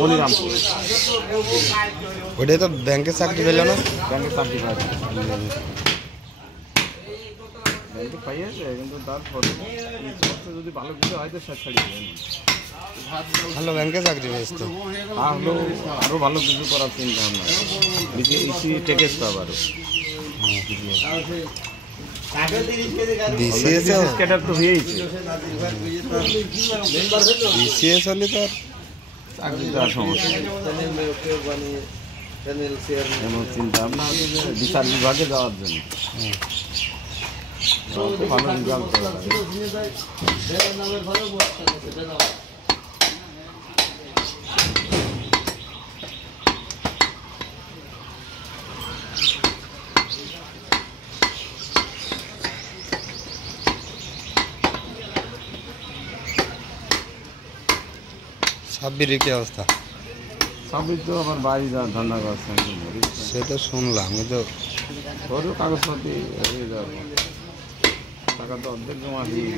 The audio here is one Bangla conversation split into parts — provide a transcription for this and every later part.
মনিরামপুর। ওইটাই তো ব্যাংকের চাকরি পেল না? ব্যাংকের চাকরি পাই ব্যাংকে পাইয়াছে, কিন্তু তারপরে যদি ভালো কিছু হয় তো সে ছাড়িয়ে দেবেন। ভালো ব্যাংকে চাকরি পেয়েছ তো? তাহলেও আরও ভালো কিছু করার চিন্তা ভাবনা ইসি টেকেস তো আবারও বিসিএস ক্যাডার তো হয়েইছে। বিসিএস হলে তো আর চাকরি দেওয়ার সমস্যা এমন চিন্তা ভাবনা আছে যে বিচার বিভাগে যাওয়ার জন্য ভালো রেজাল্ট করা সাব্বিরের কি অবস্থা? সাব্বির তো আমার বাড়ি ধান্দা করছে, সে তো শুনলাম, কিন্তু ওরও কাগজপাতি হয়ে যাবে, টাকা তো অর্ধেক জমা দিয়ে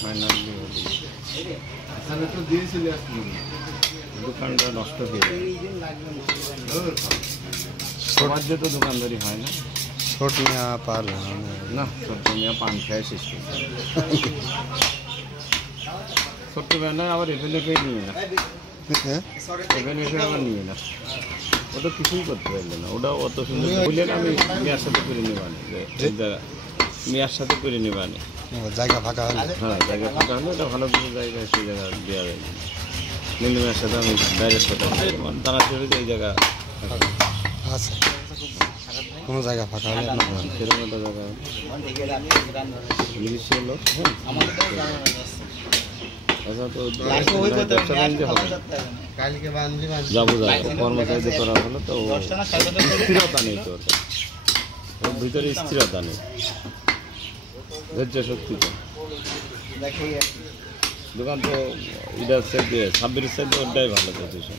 ফাইনালি দোকানটা নষ্ট হয়ে যায়। সবার যে তো দোকানদারি হয় না, ছোট নেওয়া পারবে না ছোট্ট মেয়ে পান খায় শেষ করছে। ছোট্ট মেয়ে আবার এফএনএফে নিয়ে না, এফএনএফে আবার নিয়ে না, ওটা কিছুই করতে পারলো না। ওটা অত সুন্দর বললেন আমি মেয়ের সাথে করে নেবানি, মেয়ের সাথে করে নেবানি, জায়গা ফাঁকা হলে। হ্যাঁ জায়গা ফাঁকা হলে ওটা ভালো কিছু জায়গায় সেই জায়গা দেওয়া যায়। নীল মেয়ের সাথে আমি ডাইরেক্ট কথা দাঁড়া চলে এই জায়গা আচ্ছা, কোনো জায়গা ফাঁকা হলে সেরকম একটা জায়গা মিলিশিয়া লোক। যাবো কর্মচারীদের করা হলো তো স্থিরতা নেই, তো ওর ভিতরে স্থিরতা নেই, ধৈর্য শক্তি তো। দোকান তো এটা সাব্বিরের সাইড ওটাই ভালো পজিশন।